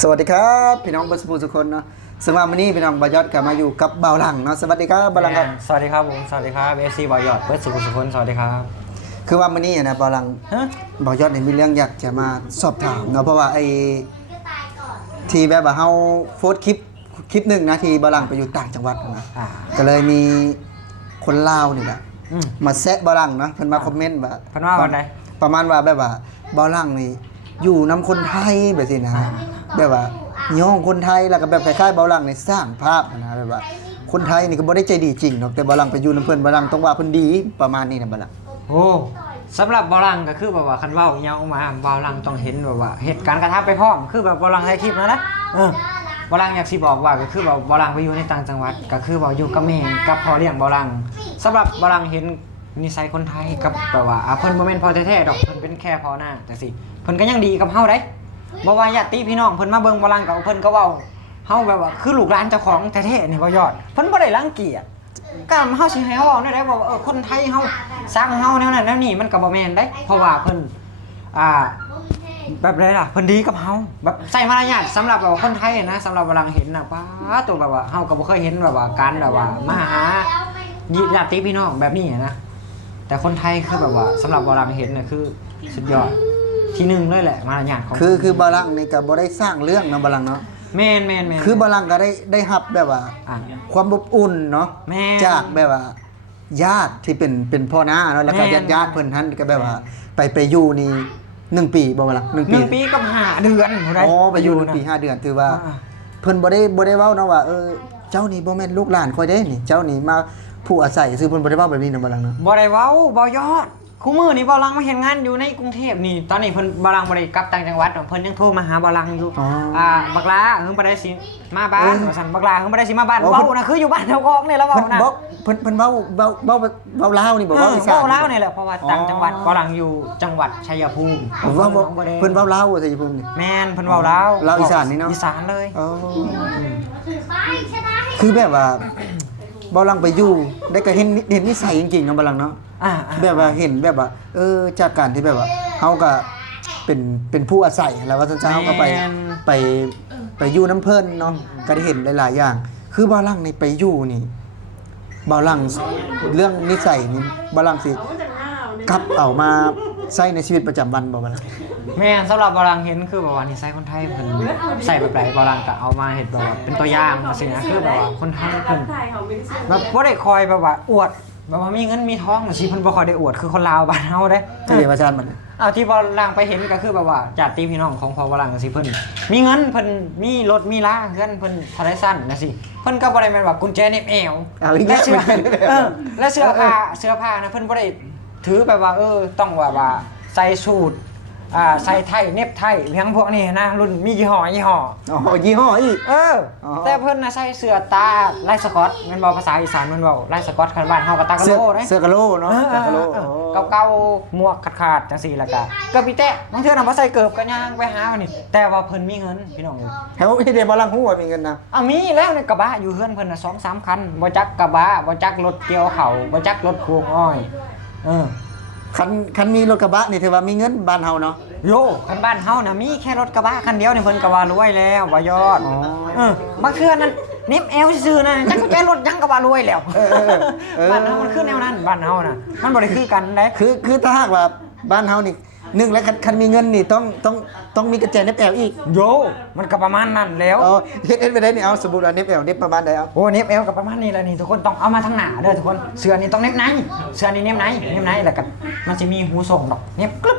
สวัสดีครับพี่น้องเบอร์สปูทุกคนเนาะสำหรับวันนี้พี่น้องบอยอดกลับมาอยู่กับเบาหลังเนาะสวัสดีครับเบาหลังครับสวัสดีครับผมสวัสดีครับเอฟซีบอยอดเปิดสุขสวัสดีครับคือว่าวันนี้นะเบาหลังบอยอดเนี่ยมีเรื่องอยากจะมาสอบถามเนาะเพราะว่าไอ้ที่แบบว่าเฮาโพสต์คลิปหนึ่งนะที่เบาหลังไปอยู่ต่างจังหวัดนะก็เลยมีคนลาวนี่แหละมาแซะเบาหลังเนาะเพิ่นมาคอมเมนต์ว่าเพิ่นว่าวันไหนประมาณว่าแบบว่าเบาหลังนี่อยู่นำคนไทยแบบนี้นะแบบว่าย่องคนไทยแล้วก็แบบคล้ายๆเบาหลังในสร้างภาพนะแบบว่าคนไทยนี่ก็บ่ได้ใจดีจริงหรอกแต่เบาหลังไปอยู่นำเพิ่นเบาหลังต้องว่าเพิ่นดีประมาณนี้นะเบาหลังโอ้สำหรับเบาหลังก็คือแบบว่าคันเว้าเยามาเบาหลังต้องเห็นแบบว่าเหตุการณ์กระทำไปพร้อมคือแบบเบาหลังในคลิปนะเบาหลังอยากสิบอกว่าก็คือแบบเบาหลังไปอยู่ในต่างจังหวัดก็คือว่าอยู่กับแม่กับพ่อเลี้ยงเบาหลังสำหรับเบาหลังเห็นนิสัยคนไทยกับแบบว่าเพิ่นบ่แม่นพ่อแท้ๆดอกเพิ่นเป็นแค่พ่อหน้าจังซี่เพิ่นก็ยังดีกับเฮาได้บ่ว่าญาติพี่น้องเพิ่นมาเบิ่งเบาหลังกับเพิ่นก็เว้าเฮาแบบว่าคือลูกหลานเจ้าของแท้ๆนี่บ่ยอดเพิ่นบ่ได้รังเกียจกล้าเฮาสิให้เฮาเว้าได้ว่าคนไทยเฮาสร้างเฮาแนวนั้นแนวนี้มันก็บ่แม่นได้เพราะว่าเพิ่นแบบไรล่ะเพิ่นดีกับเฮาแบบใส่มารยาทสำหรับแบบคนไทยนะสำหรับเวลาเห็นน่ะป้าตัวแบบว่าเฮาก็บ่เคยเห็นแบบว่าการแบบว่ามาหาญาติพี่น้องแบบนี้นะแต่คนไทยคือแบบว่าสำหรับเวลาเห็นน่ะคือสุดยอดที่หนึ่งเลยแหละมารยาทของคือเบาหลังนี่ก็บ่ได้สร้างเรื่องเนาะเบาหลังเนาะแม่นคือบาลังก็ได้รับแบบว่าความอบอุ่นเนาะจากแบบว่าญาติที่เป็นพ่อหน้าเนาะแล้วก็ญาติเพิ่นท่านก็แบบว่าไปอยู่นี่1 ปีบ่บาลัง1 ปีกับ5 เดือนอ๋อไปอยู่1 ปี 5 เดือนถือว่าเพิ่นบ่ได้เว้าเนาะว่าเจ้านี่บ่แม่นลูกหลานข่อยเด้นี่เจ้านี่มาผู้อาศัยซื่อเพิ่นบ่ได้เว้าแบบนี้นะบาลังเนาะบ่ได้เว้าบ่ยอดคู่มือนี่บ่ลังมาเฮ็ดงานอยู่ในกรุงเทพนี่ตอนนี้เพิ่นบ่ลังบ่ได้กลับต่างจังหวัดเพิ่นยังโทรมาหาบ่ลังอยู่บักลาเพิ่นบ่ได้สิมาบ้านว่าซั่นบักลาเพิ่นบ่ได้สิมาบ้านเว้านะคืออยู่บ้านเจ้าของนี่แล้วเว้านะเพิ่นเว้าลาวนี่บ่เว้าอีสานเว้าลาวนี่แหละเพราะว่าต่างจังหวัดบ่ลังอยู่จังหวัดชัยภูมิเพิ่นเว้าลาวชัยภูมินี่แม่นเพิ่นเว้าลาวอีสานนี่เนาะอีสานเลยคือแบบว่าบ่ลังไปอยู่ได้ก็เห็นนิสัยจริงๆเนาะบ่ลังเนาะแบบว่าเห็นแบบว่าจากการที่แบบว่าเฮาก็เป็นผู้อาศัยแล้วว่าซั่นๆเฮาก็ไปอยู่น้ำเพิ่นเนาะก็ได้เห็นหลายๆอย่างคือบ่ลังนี่ไปอยู่นี่บ่ลังเรื่องนิสัยนี่บ่ลังสิกลับเอามาใช้ในชีวิตประจำวันบ่ล่ะแม่นสำหรับบาลังเห็นคือแบบว่านิสัยคนไทยเพิ่นใส่แบบไหนบาลังก็เอามาเฮ็ดแบบว่าเป็นตัวอย่างจังซี่นะคือแบบว่าคนไทยเพิ่นแบบบ่ได้คอยแบบว่าอวดแบบว่ามีเงินมีทองจังซี่เพิ่นบ่ค่อยได้อวดคือคนลาวบ้านเฮาเด้เรียกว่าชาติมันที่บาลังไปเห็นก็คือแบบว่าญาติพี่น้องของพ่อบาลังจังซี่เพิ่นมีเงินเพิ่นมีรถมีลาเฮือนเพิ่นทะเลสั้นจังซี่เพิ่นก็บ่ได้แม่นว่ากุญแจเหน็บเอวและเสื้อผ้านะเพิ่นบ่ได้ถือแบบว่าต้องว่าใส่สูทใส่ไทยเน็บไทยเพียงพวกนี้นะรุ่นมียี่ห้อยี่ห้ออีกแต่เพิ่นน่ะใส่เสื้อตาลายสก๊อตมันเว้าภาษาอีสานมันเว้าลายสก๊อตคันบ้านเฮาก็ตากะโลเด้เสื้อกะโลเนาะตากะโลเก่าๆหมวกขาดๆจังซี่แล้วก็กระปิแตะบางเทื่อน่ะบ่ใส่เกิบก็ย่างไปหานี่แต่ว่าเพิ่นมีเงินพี่น้องเฮาเฮ็ดได้บ่ลังฮู้ว่ามีเงินนะมีแล้วในกระบะอยู่เฮือนเพิ่นน่ะ 2-3 คันบ่จักกระบะบ่จักรถเกี่ยวข้าวบ่จักรถพวงอ้อยคันมีรถกระบะนี่ถือว่ามีเงินบ้านเฮาเนาะโยคันบ้านเฮาน่ะมีแค่รถกระบะคันเดียวนี่เพิ่นก็ว่ารวยแล้วบ่ยอดบางเทื่อนั้นนิบเอลซื่อๆนั่นจักกุญแจรถยังก็ว่ารวยแล้วบ้านเฮามันคือแนวนั้นบ้านเฮาน่ะมันบ่ได้คือกันเด้คือถ้าหากว่าบ้านเฮานี่1แล้วคันมีเงินนี่ต้องมีกระแจเน็บแอลอีกโยมันก็ประมาณนั้นแล้วเฮ็ดไปได้นี่เอาสมมุติว่าเน็บแอลเน็บประมาณใดเอาเน็บแอลก็ประมาณนี้แหละนี่ทุกคนต้องเอามาทั้งหน้าเด้อทุกคนเสื้อนี่ต้องเน็บในเสื้อนี่เน็บในแล้วก็มันสิมีหูส่งดอกเน็บกรึ๊บ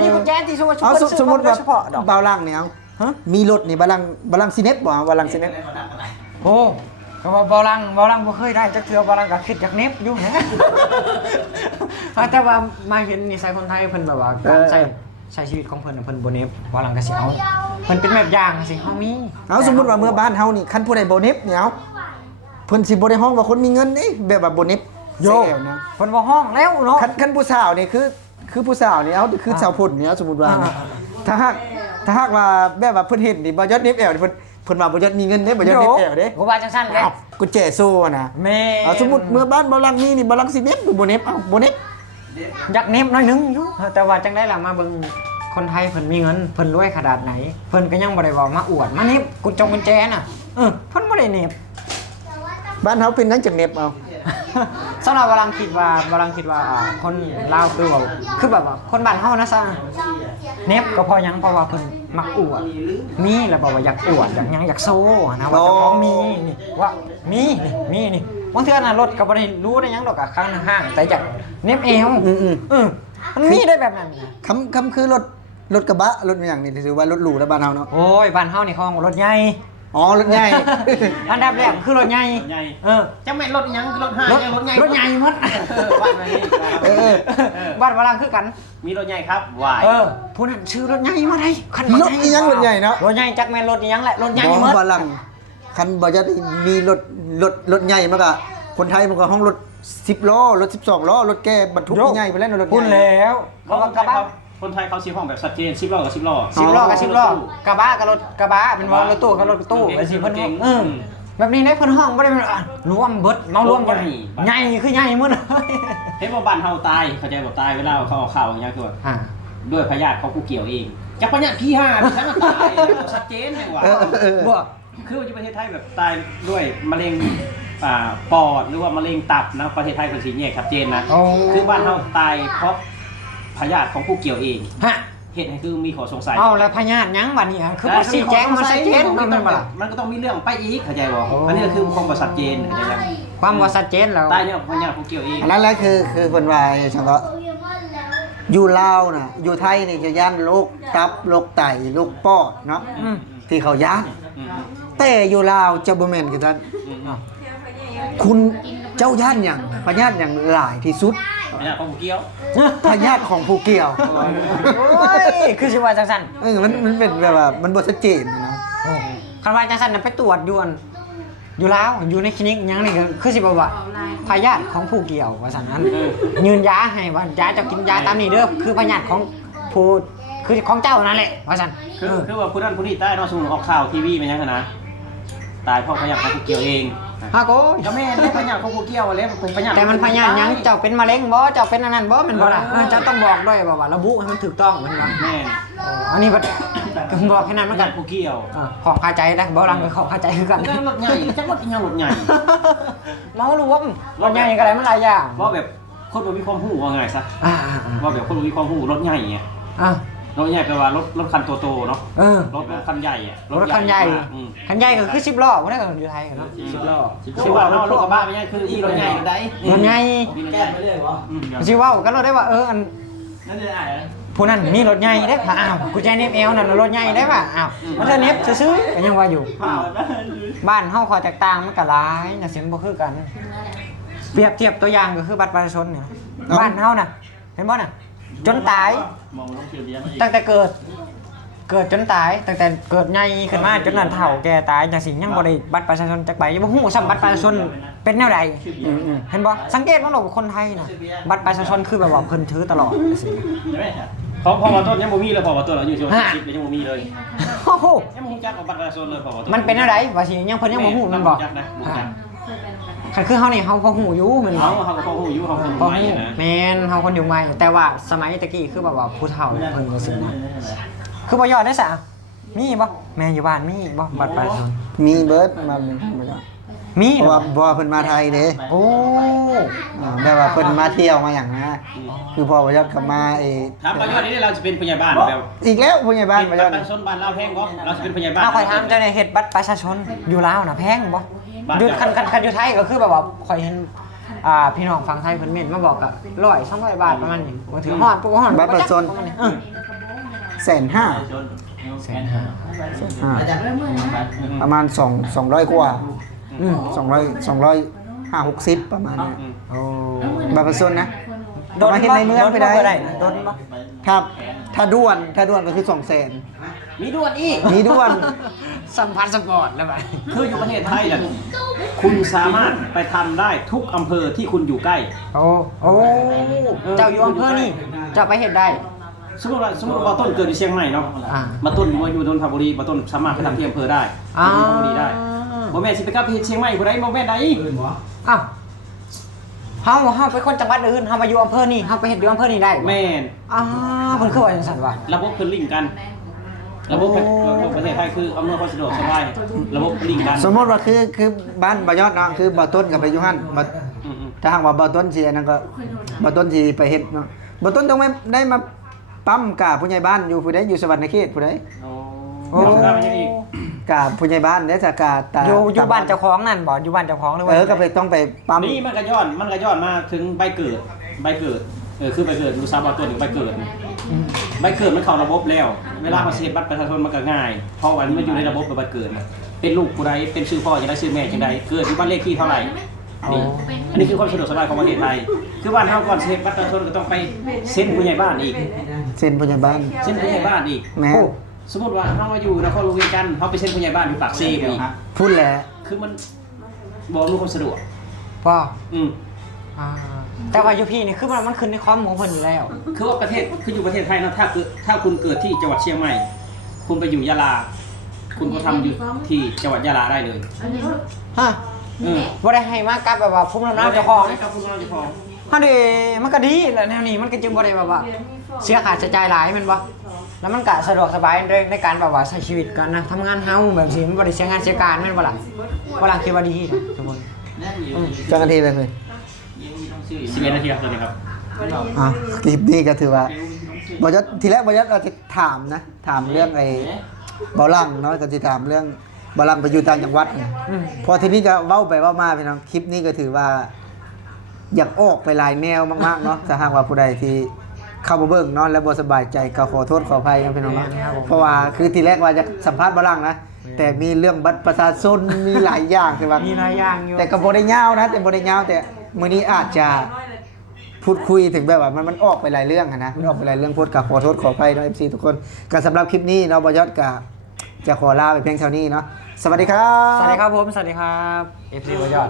มีกุญแจที่สมมุติว่าเบาล่างนี่เอามีรถนี่บาลังสิเน็บบ่บาลังสิเน็บก็ว่าบอลังบ่เคยได้จักเทื่อบอลังก็คิดอยากเน็บอยู่นะแต่ว่ามาเห็นนิสัยคนไทยเพิ่นแบบว่าการใช้ชีวิตของเพิ่นบ่เน็บบอลังก็สิเอาเพิ่นเป็นแบบอย่างสิเฮามีเอาสมมุติว่าเมื่อบ้านเฮานี่คันผู้ใดบ่เน็บเนี่ยเอาเพิ่นสิบ่ได้ฮ้องว่าคนมีเงินนี่แบบว่าบ่เน็บโยเพิ่นบ่ฮ้องแล้วเนาะคันผู้สาวนี่คือผู้สาวนี่เอาคือสาวพุ่นนี่เอาสมมุติว่าถ้าหากว่าแบบว่าเพิ่นเห็นนี่บ่ยอดเน็บแอวนี่เพิ่นว่าบ่ยอดมีเงินเด้บ่ยอดเน็บแอวเด้บ่ว่าจังซั่นเด้กุญแจโซ่น่ะแม่สมมุติเมื่อบ้านบ่ลังนี่บ่ลังสิเน็บบ่เน็บบ่เน็บอยากเน็บหน่อยนึงอยู่แต่ว่าจังได๋ล่ะมาเบิ่งค คนไทยเพิ่นมีเงินเพิ่นรวยขนาดไหนเพิ่นก็ยังบ่ได้บอกมาอวดมานี่กุญแจน่ะเพิ่นบ่ได้เน็บ บ้านเฮาเป็นนั่นจังเน็บเอา สำหรับบาลังคิดว่าคนลาวคือว่าคือแบบว่าคนบ้านเฮานะซะเน็บก็พอหยังเพราะว่าเพิ่นมักอวดมีแล้วบอกว่าอยากอวดอยากหยังอยากโซ่นะว่าเจ้าของมีนี่ว่ามีนี่บางเทื่อน่ะรถก็บ่ได้รู้ได้หยังดอกอะข้างห้างแต่อยากเน็บเอวมันมีได้แบบนั้นนะ คำคือรถกระบะรถอย่างนี้ถือว่ารถหรูแล้วบ้านเฮาเนาะ โอ้ยบ้านเฮานี่เขาเอารถใหญ่ อ๋อรถใหญ่ อันดับแรกคือรถใหญ่จังแม่นรถยังรถห้างยังรถใหญ่ รถใหญ่หมด บ้านนี้ บ้านวลังคือกัน มีรถใหญ่ครับวาย ผู้นั้นชื่อรถใหญ่มาได้คัน รถอีหยังรถใหญ่เนาะ รถใหญ่จักแม่นรถอีหยังแหละรถใหญ่ บ่ หมด บ้านหลังคันบ่จะมีรถใหญ่มันก็คนไทยมันก็ห้องรถ10ล้อรถ12ล้อรถแกบรรทุกใหญ่ไปแล้วรถ พุ่นแล้วเขาก็กระบะ คนไทยเขาซีห้องแบบชัดเจน10ล้อกับ10ล้อ 10ล้อกับ10ล้อกระบะกับรถกระบะเป็นว่ารถตู้กับรถตู้ไปสิเพิ่นแบบนี้ได้เพิ่นห้องบ่ได้รวมเบิดเมารวมบ่ใหญ่คือใหญ่หมด เห็นว่าบ้านเฮาตายเข้าใจบ่ตายเวลาเขาเอาข่าวอย่างเงี้ยคือว่าด้วยพยาธิเขาผู้เกี่ยวเองจักพยาธิพี่5พี่ฉันก็ตายชัดเจนเลยว่ะบ่คือว่าที่ประเทศไทยแบบตายด้วยมะเร็งปอดหรือว่ามะเร็งตับนะประเทศไทยเป็นสีแยกชัดเจนนะคือบ้านเฮาตายเพราะพยาธิของผู้เกี่ยวเองเหตุให้คือมีข้อสงสัยแล้วพยาธิยังบัดนี้คือบ่ชี้แจงมันชัดเจนมันก็ต้องมีเรื่องไปอีกเข้าใจบ่อันนี้ก็คือความบ่ชัดเจนเข้าใจยัง ความบ่ชัดเจนแล้วตายเนี่ยพยาธิผู้เกี่ยวเอง อันนั้นแหละคือเพิ่นว่าจังก็อยู่ลาวน่ะอยู่ไทยนี่จะย่านโรคตับโรคไตโรคปอดเนาะที่เขาย่านแต่อยู่ลาวจะบ่แม่นคือกันคุณเจ้าย่านหยังพญาติหยังหลายที่สุด พยาธิของผู้เกี่ยว พญาติของผู้เกี่ยว โอ้ยคือสิว่าจังซั่น มันเป็นแบบว่ามันบ่ชัดเจนนะ คันว่าจังซั่นน่ะไปตรวจอยู่ลาวอยู่ในคลินิกหยังนี่ก็คือสิบอกว่าพยาธิของผู้เกี่ยวว่าซั่นนั้นยืนยาให้ว่ายาจะกินยาตามนี้เด้อคือพยาธิของผู้คือของเจ้านั่นแหละว่าซั่นคือว่าผู้นั้นผู้นี้ตายเนาะสมมุติออกข่าวทีวีมันยังนะตายเพราะพยาธิของผู้เกี่ยวเองฮะโกก็แม่นพยาธิของผู้เกี่ยวแล้วเป็นพยาธิแต่มันพยาธิหยังเจ้าเป็นมะเร็งบ่เจ้าเป็นอันนั้นบ่แม่นบ่ล่ะเจ้าต้องบอกด้วยว่าระบุให้มันถูกต้องแม่นบ่แม่นอันนี้บ่บอกแค่นั้นมันก็ ผู้เกี่ยวขอเข้าใจนะบ่ลังก็ขอเข้าใจคือกันรถใหญ่จักรถอีหยังรถใหญ่เมารวมรถใหญ่ก็ได้มันหลายอย่างบ่แบบคนบ่มีความรู้ว่าไงซะว่าแบบคนบ่มีความรู้รถใหญ่เงี้ยรถใหญ่แปลว่ารถคันโตๆเนาะรถคันใหญ่อ่ะรถคันใหญ่ก็คือ10ล้อบ่ได้ก็อยู่ไทยเนาะ10ล้อ10ล้อเนาะรถกระบะไม่ใช่คืออีรถใหญ่ได้รถใหญ่แก้ไปเรื่อยบ่สิเว้าก็รถได้ว่าอัน นั่นได้ผู้นั้นมีรถใหญ่เด้อ้าวกูใจเน็บเอวนั่นรถใหญ่ได้ป่ะอ้าวมันจะเน็บซื่อๆก็ยังว่าอยู่บ้านเฮาข้อแตกต่างมันก็หลายน่ะสิบ่คือกันเปรียบเทียบตัวอย่างก็คือบัตรประชาชนเนี่ยบ้านเฮาน่ะเห็นบ่น่ะจนตายตั้งแต่เกิดจนตายตั้งแต่เกิดใหญ่ขึ้นมาจนนั้นเฒ่าแก่ตายจังซี่ยังบ่ได้บัตรประชาชนจักใบยังบ่ฮู้ซ้ำบัตรประชาชนเป็นแนวใดเห็นบ่สังเกตว่าเราคนไทยน่ะบัตรประชาชนคือแบบว่าเพิ่นถือตลอดจังซี่พอมาต้นยังบ่มีเลยพอมาต้นอายุ10ยังบ่มีเลยโอ้โหยังบ่ฮู้จักบัตรประชาชนเลยพอมาต้นมันเป็นแนวใดว่าสิยังเพิ่นยังบ่ฮู้มันบ่คันคือเฮานี่เฮาพอฮู้อยู่มันเฮาก็พอฮู้อยู่เฮาคนใหม่นะแม่นเฮาคนอยู่ใหม่แต่ว่าสมัยตะกี้คือแบบว่าผู้เฒ่าเพิ่นบ่ซื้อนะคือบ่ยอดได้ซะมีบ่แม่อยู่บ้านมีบ่บัตรประชาชนมีเบิดมามีเพราะว่าเพิ่นมาไทยเด้โอ้แบบว่าเพิ่นมาเที่ยวมาหยังนะคือพ่อบ่ยอดกลับมาถามบ่ยอดนี่เราจะเป็นผู้ใหญ่บ้านแบบอีกแล้วผู้ใหญ่บ้านบ่ยอดประชาชนบ้านเราแพงบ่เราจะเป็นผู้ใหญ่บ้านข่อยถามเจ้าได้เฮ็ดบัตรประชาชนอยู่ลาวน่ะแพงบ่อยู่คันอยู่ไทยก็คือแบบว่าข่อยเห็นพี่น้องฝั่งไทยเพิ่นเม้นมาบอกก็100 200 บาทประมาณนี้บ่ถึงฮอดปุ๊บฮอดบัตรประชาชน150,000ประมาณ200กว่า200 ประมาณนี้บัตรประชาชนนะมาเฮ็ดในเมืองไปได้โดนบ่ครับถ้าด่วนก็คือ200,000มีด่วนอีกมีด่วนสัมพันธ์สปอร์ตแล้วบัดคืออยู่ประเทศไทยน่ะคุณสามารถไปทำได้ทุกอำเภอที่คุณอยู่ใกล้โอ้เจ้าอยู่อำเภอนี่จะไปเฮ็ดได้สมมุติว่าต้นเกิดที่เชียงใหม่เนาะมาต้นอยู่นนทบุรีมาต้นสามารถไปทำที่อำเภอได้ที่นนทบุรีได้บ่แม่นสิไปกลับเชียงใหม่บ่ได้บ่แม่นใดอ้าวเฮ เฮาเป็นคนจังหวัดอื่นเฮามาอยู่อำเภอนี่เฮาไปเฮ็ดอยู่อำเภอนี่ได้บ่ แม่น เพิ่นคือว่าจังซั่นวะ ระบบเพิ่นลิงก์กัน ระบบประเทศไทยคืออำนวยความสะดวกสบายระบบลิงก์กัน สมมติว่าคือบ้านบ่ยอดเนาะคือบ่ต้นกับไปอยู่หั่นบ่ อืม ถ้าหากว่าบ่ต้นสิอันนั้นก็บ่ต้นสิไปเฮ็ดเนาะบ่ต้นต้องไม่ได้มาปั๊มกับผู้ใหญ่บ้านอยู่ผู้ใดอยู่สวรรค์เขตผู้ใด โอ้ โอ้ ทำไปยังอีก กับผู้ใหญ่บ้านเด้อจะกะตา อยู่บ้านเจ้าของนั่นบ่อยู่บ้านเจ้าของหรือว่า ก็ไปต้องไปปั๊ม นี่มันก็ย้อนมาถึงใบเกิดคือใบเกิดดูซาบตัวถึงใบเกิดใบเกิดมันเข้าระบบแล้ว เวลาเขาเซ็นบัตรประชาชนมันก็ง่ายเพราะว่ามันอยู่ในระบบใบเกิดเป็นลูกผู้ใดเป็นชื่อพ่อจะได้ชื่อแม่จังใดเกิดอยู่บ้านเลขที่เท่าไหร่นี่อันนี้คือความสะดวกสบายของประเทศไทยคือบ้านเฮาก่อนเซ็นบัตรประชาชนก็ต้องไปเซ็นผู้ใหญ่บ้านอีก เซ็นผู้ใหญ่บ้าน เซ็นผู้ใหญ่บ้านอีก แม่ สมมติว่าเฮามาอยู่นครหลวงเวียงจันทน์เฮาไปเซ็นผู้ใหญ่บ้านอยู่ปากเซอีก พูดแหละ คือมันบ่มีความสะดวก พ่อ อืม แต่ว่าอยู่พี่นี่คือมันขึ้นในความของเพิ่นอยู่แล้ว คือว่าประเทศคืออยู่ประเทศไทยนะถ้าคุณเกิดที่จังหวัดเชียงใหม่ คุณไปอยู่ยะลา คุณก็ทำอยู่ที่จังหวัดยะลาได้เลย ฮะ บ่ได้ให้มากับแบบว่าภูมิลำเนาเจ้าของ กับภูมิลำเนาเจ้าของ เฮาดิมันก็ดีแหละแนวนี้มันก็จึงบ่ได้แบบว่าเสียค่าใช้จ่ายหลายแม่นบ่แล้วมันก็สะดวกสบายในการแบบว่าใช้ชีวิตกันนะทำงานเฮาแบบสิมันบ่ได้เสียงานเสียการแม่นบ่ล่ะบ่ล่ะคิดว่าดีนะทุกคน จังกันทีเลย 11 นาทีครับตอนนี้ครับ คลิปนี้ก็ถือว่าบ่ยอดทีแรกบ่ยอดเราจะถามเรื่องไอ้บ่ลังเนาะก็สิถามเรื่องบ่ลังไปอยู่ต่างจังหวัดพอทีนี้ก็เว้าไปเว้ามาพี่น้องคลิปนี้ก็ถือว่า อยากออกไปหลายแนวมากๆเนาะถ้าหากว่าผู้ใดที่เข้ามาเบิ่งเนาะแล้วบ่สบายใจก็ขอโทษขออภัยนะพี่น้องเนาะเพราะว่าคือทีแรกว่าจะสัมภาษณ์บ่ลังนะแต่มีเรื่องบัตรประชาชนมีหลายอย่างที่ว่า มีหลายอย่างอยู่ แต่ก็บ่ได้ยาวนะแต่บ่ได้ยาวแต่มื้อนี้อาจจะพูดคุยถึงแบบว่ามันออกไปหลายเรื่องอะนะมันออกไปหลายเรื่องพูดกับขอโทษขออภัยเนาะ FC ทุกคนก็สำหรับคลิปนี้เนาะบ่ยอดก็จะขอลาไปเพียงเท่านี้เนาะสวัสดีครับ สวัสดีครับผม สวัสดีครับ FC บ่ยอด